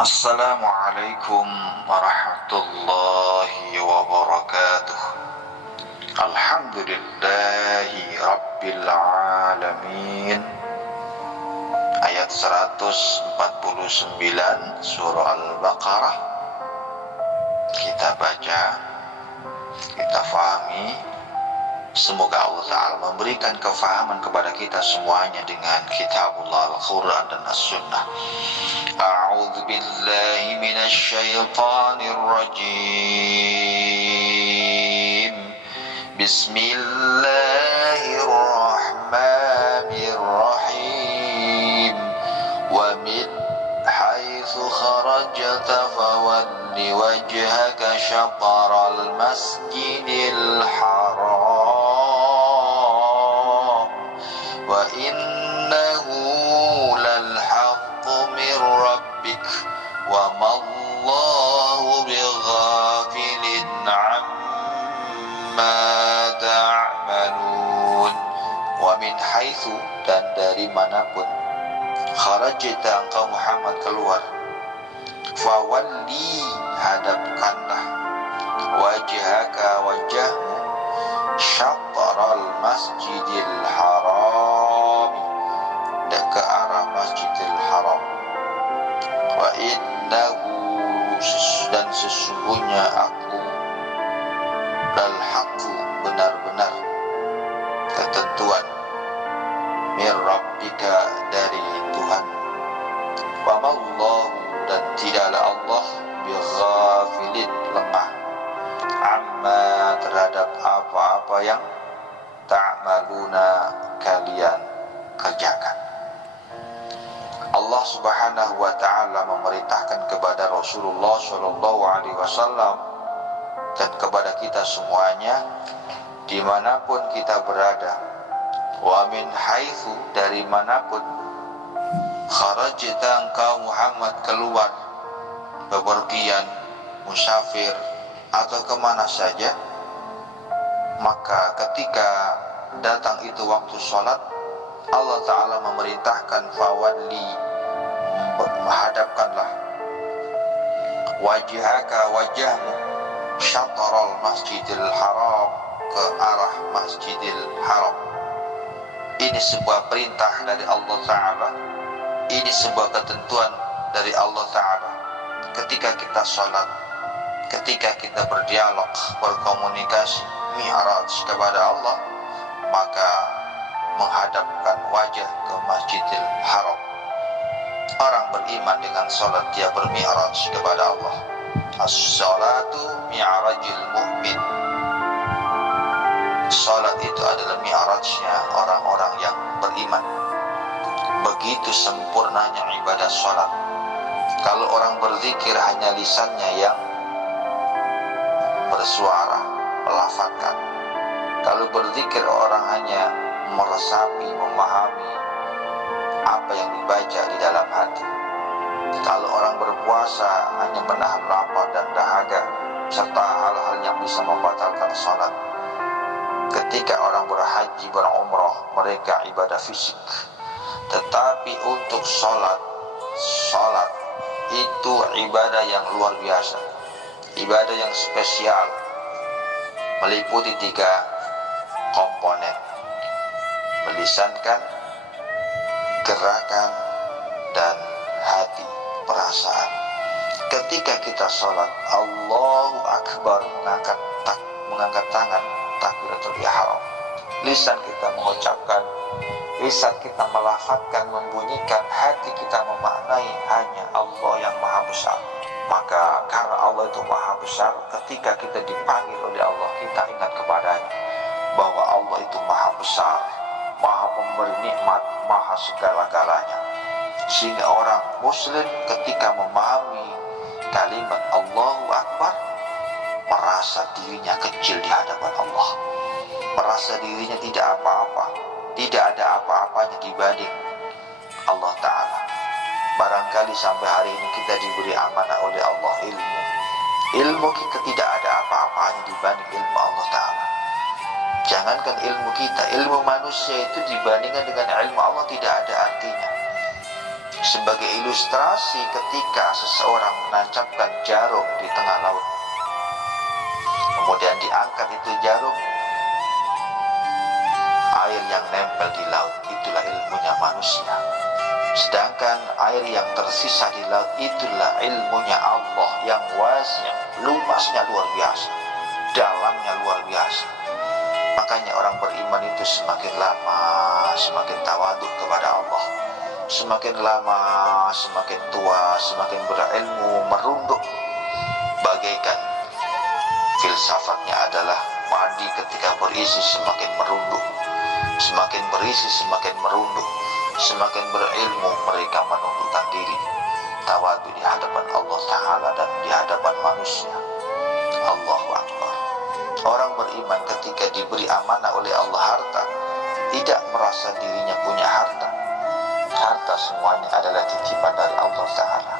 Assalamualaikum warahmatullahi wabarakatuh. Alhamdulillahi rabbil alamin. Ayat 149 surah Al-Baqarah. Kita baca, kita fahami. Semoga Allah Ta'ala memberikan kefahaman kepada kita semuanya dengan kitabullah Al-Quran dan As-Sunnah. A'udzu billahi minasy syaithanir rajim. Bismillahirrahmanirrahim. Wa min haitsu kharajta fawalli wajhaka syatral masjidil haram wa innahu lal haqqu min rabbik wa mallahu bighafilin amma ta'malun. Wa min haitsu, dan dari manapun, kharajta engkau Muhammad keluar, fawalli, hadapkanlah, wajhaka, wajahmu, syatral masjidil haram, dan ke arah masjidil haram. Wa innahu, dan sesungguhnya aku, lal haqqu, benar-benar ketentuan, mir rabbika, dari Tuhan, wa mallahu, dan tidaklah Allah, bighafilin, lemah, amma, terhadap apa-apa yang ta'maluna, kalian kerjakan. Allah Subhanahu wa ta'ala memerintahkan kepada Rasulullah Shallallahu alaihi wasallam dan kepada kita semuanya, dimanapun kita berada, wa min haitsu, dari manapun, kharajta engkau Muhammad keluar, bepergian, musafir, atau kemana saja, maka ketika datang itu waktu sholat, Allah Ta'ala memerintahkan fawalli, menghadapkanlah, wajhaka, wajahmu, syatral masjidil haram, ke arah masjidil haram. Ini sebuah perintah dari Allah Ta'ala, ini sebuah ketentuan dari Allah Ta'ala. Ketika kita sholat, ketika kita berdialog, berkomunikasi, mi'raj kepada Allah, maka menghadapkan wajah ke masjidil haram. Orang beriman dengan sholat, dia bermi'raj kepada Allah. As-salatu mi'rajil mu'min. Sholat itu adalah mi'rajnya orang-orang yang beriman. Begitu sempurnanya ibadah sholat. Kalau orang berzikir hanya lisannya yang bersuara, melafazkan. Kalau berzikir orang hanya meresapi, memahami apa yang dibaca di dalam hati. Kalau orang berpuasa hanya menahan lapar dan dahaga serta hal-hal yang bisa membatalkan sholat. Ketika orang berhaji, berumrah, mereka ibadah fisik. Tetapi untuk sholat itu ibadah yang luar biasa, ibadah yang spesial, meliputi 3 komponen: melisankan, gerakan, dan hati, perasaan. Ketika kita sholat, Allahu Akbar, mengangkat tangan, takbiratul ihram. Lisan kita mengucapkan, lisan kita melafazkan, membunyikan, hati kita memaknai hanya Allah yang maha besar. Maka karena Allah itu maha besar, ketika kita dipanggil oleh Allah, kita ingat kepadanya bahwa Allah itu maha besar, maha pemberi nikmat, maha segala-galanya. Sehingga orang muslim ketika memahami kalimat Allahu Akbar, merasa dirinya kecil di hadapan Allah, merasa dirinya tidak apa-apa, tidak ada apa-apanya dibanding Allah Ta'ala. Barangkali sampai hari ini kita diberi amanah oleh Allah ilmu kita tidak ada apa-apanya dibanding ilmu Allah Ta'ala. Jangankan ilmu kita, ilmu manusia itu dibandingkan dengan ilmu Allah tidak ada artinya. Sebagai ilustrasi ketika seseorang menancapkan jarum di tengah laut, kemudian diangkat itu jarum, air yang nempel di laut itulah ilmunya manusia. Sedangkan air yang tersisa di laut itulah ilmunya Allah yang wasi', luasnya luar biasa, dalamnya luar biasa. Makanya orang beriman itu semakin lama semakin tawaduk kepada Allah, semakin lama semakin tua semakin berilmu, merunduk. Bagaikan filsafatnya adalah padi ketika berisi semakin merunduk, semakin berisi semakin merunduk. Semakin berilmu mereka menundukkan diri, tawadhu di hadapan Allah Ta'ala dan di hadapan manusia. Allahu Akbar. Orang beriman ketika diberi amanah oleh Allah harta, tidak merasa dirinya punya harta. Harta semuanya adalah titipan dari Allah Ta'ala.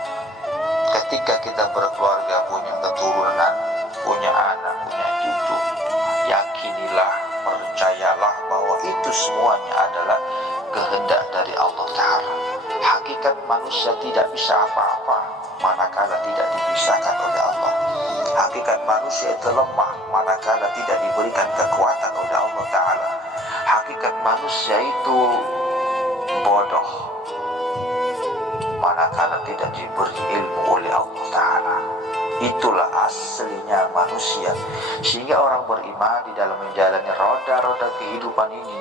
Ketika kita berkeluarga, punya keturunan, punya anak, punya cucu, yakinilah, percayalah bahwa itu semuanya adalah kehendak dari Allah Ta'ala. Hakikat manusia tidak bisa apa-apa manakala tidak dipisahkan oleh Allah. Hakikat manusia itu lemah manakala tidak diberikan kekuatan oleh Allah Ta'ala. Hakikat manusia itu bodoh manakala tidak diberi ilmu oleh Allah Ta'ala. Itulah aslinya manusia. Sehingga orang beriman di dalam menjalani roda-roda kehidupan ini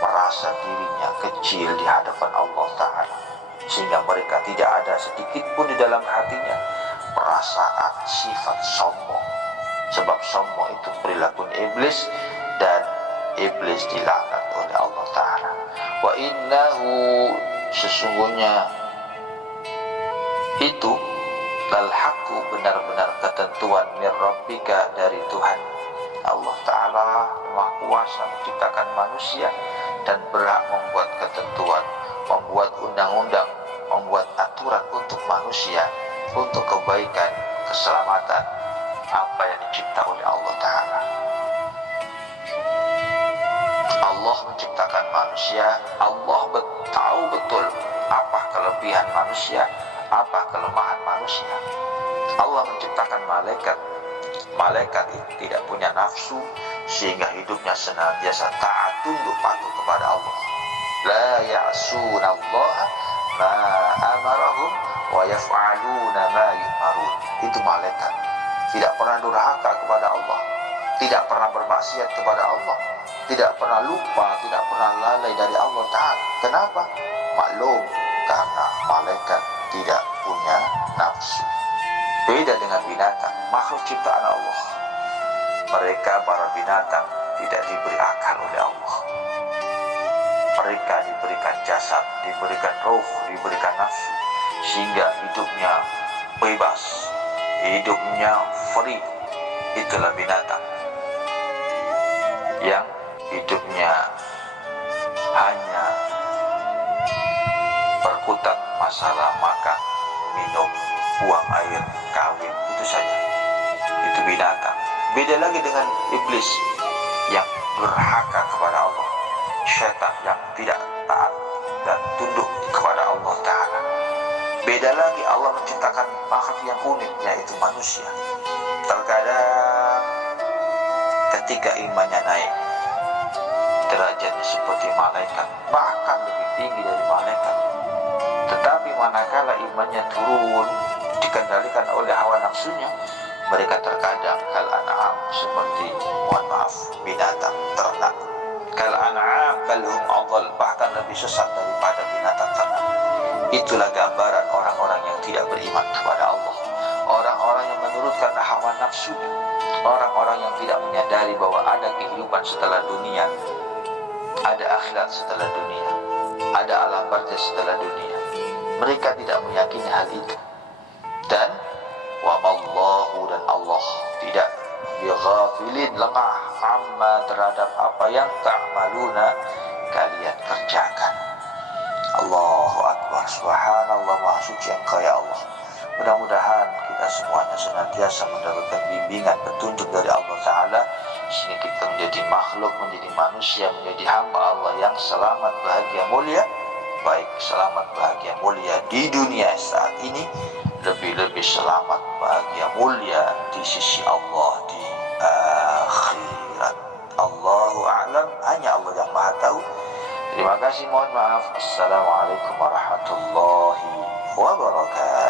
merasa dirinya kecil di hadapan Allah Ta'ala, sehingga mereka tidak ada sedikit pun di dalam hatinya perasaan sifat sombong. Sebab sombong itu perilaku iblis, dan iblis dilaknat oleh Allah Ta'ala. Wa innahu, sesungguhnya itu al-haqqu, benar-benar ketentuan min rabbika, dari Tuhan. Allah Ta'ala Maha Kuasa menciptakan manusia dan berhak membuat ketentuan, membuat undang-undang, membuat aturan untuk manusia, untuk kebaikan, keselamatan apa yang dicipta oleh Allah Ta'ala. Allah menciptakan manusia, Allah tahu betul apa kelebihan manusia, apa kelemahan manusia. Allah menciptakan malaikat. Malaikat itu tidak punya nafsu, sehingga hidupnya senantiasa taat, tunduk patuh kepada Allah. La ya'suna Allah ma amarahum wa yaf'aluna ma yu'marun. Itu malaikat. Tidak pernah durhaka kepada Allah, tidak pernah bermaksiat kepada Allah, tidak pernah lupa, tidak pernah lalai dari Allah Ta'ala. Kenapa? Maklum, karena malaikat tidak punya nafsu. Beda dengan binatang, makhluk ciptaan Allah. Mereka, para binatang, tidak diberi akal oleh Allah. Mereka diberikan jasad, diberikan roh, diberikan nafsu, sehingga hidupnya bebas, hidupnya free. Itulah binatang yang hidupnya hanya berkutat masalah makan, minum, buang air, kawin, itu saja. Itu binatang. Beda lagi dengan iblis yang durhaka kepada Allah, syaitan yang tidak taat dan tunduk kepada Allah Ta'ala. Beda lagi, Allah menciptakan makhluk yang unik, yaitu manusia. Terkadang ketika imannya naik, derajatnya seperti malaikat, bahkan lebih tinggi dari malaikat. Tetapi manakala imannya turun, dikendalikan oleh hawa nafsunya, mereka terkadang kal an'am, seperti, mohon maaf, binatang ternak. Kal an'am bal hum adall, bahkan lebih sesat daripada binatang ternak. Itulah gambaran orang-orang yang tidak beriman kepada Allah, orang-orang yang menurutkan hawa nafsunya, orang-orang yang tidak menyadari bahwa ada kehidupan setelah dunia, ada akhirat setelah dunia, ada alam barzah setelah dunia. Mereka tidak meyakini hal itu. Dan wa mallahu, dan Allah tidak bighafilin, lengah amma, terhadap apa yang ta'maluna, kalian kerjakan. Allahu Akbar. Subhanallah, maha suci Engkau ya Allah. Mudah-mudahan kita semuanya senantiasa mendapatkan bimbingan, petunjuk dari Allah Ta'ala, sehingga kita menjadi makhluk, menjadi manusia, menjadi hamba Allah yang selamat, bahagia, mulia baik selamat bahagia mulia di dunia saat ini, lebih-lebih selamat bahagia mulia di sisi Allah di akhirat. Allahu a'lam, hanya Allah yang maha tahu. Terima kasih, mohon maaf. Assalamualaikum warahmatullahi wabarakatuh.